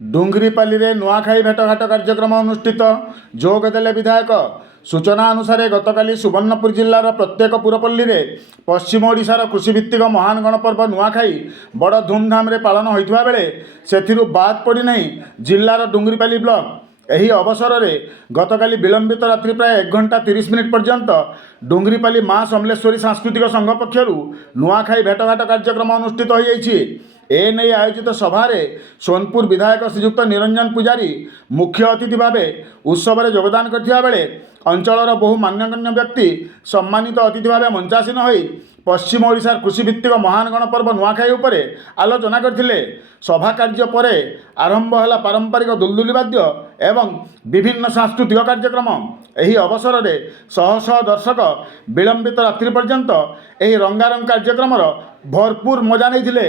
डुंगरीपाली रे नुआखाई भेटघाट कार्यक्रम अनुष्ठित जोगदेले विधायक। सूचना अनुसार गतकाली सुवर्णपुर जिलार प्रत्येक पुरपल्ली रे पश्चिम ओडिशार कृषिभित्तिक महान गणपर्व नुआखाई बड़ धूमधाम रे पालन होइथिबा बेले सेथिरु बाद पड़ी नहीं जिलार डुंगरीपाली ब्लॉक। ଏହି ଅବସରରେ ଗତକାଲି ବିଳମ୍ବିତ ରାତ୍ରି ପ୍ରାୟ 1 ଘଣ୍ଟା 30 ମିନିଟ୍ ପର୍ଯ୍ୟନ୍ତ ଡୁଙ୍ଗରିପାଲି ମା ସମଲେଶ୍ୱରୀ ସାଂସ୍କୃତିକ ସଂଘ ପକ୍ଷରୁ ନୂଆଖାଇ ଭେଟଘାଟ କାର୍ଯ୍ୟକ୍ରମ ଅନୁଷ୍ଠିତ ହୋଇଯାଇଛି। ଏନେଇ ଆୟୋଜିତ ସଭାରେ ସୋନପୁର ବିଧାୟକ ଶ୍ରୀଯୁକ୍ତ ନିରଞ୍ଜନ ପୂଜାରୀ ମୁଖ୍ୟ ଅତିଥି ଭାବେ ଉତ୍ସବରେ ଯୋଗଦାନ କରିଥିବା ବେଳେ ଅଞ୍ଚଳର ବହୁ ମାନ୍ୟଗଣ୍ୟ ବ୍ୟକ୍ତି ସମ୍ମାନିତ ଅତିଥି ଭାବେ ମଞ୍ଚାସୀନ ହୋଇ पश्चिम ओडिशार कृषिभित्तिक महान गणपर्व नुआखाई उपरे आलोचना करथिले। सभा कार्य पर आरंभ है पारंपरिक दुलदुली वाद्य एवं विभिन्न सांस्कृतिक कार्यक्रम। एही अवसर में शह शह दर्शक विलंबित रात्रि पर्यंत एही रंगारंग कार्यक्रम भरपूर मजा नहीं।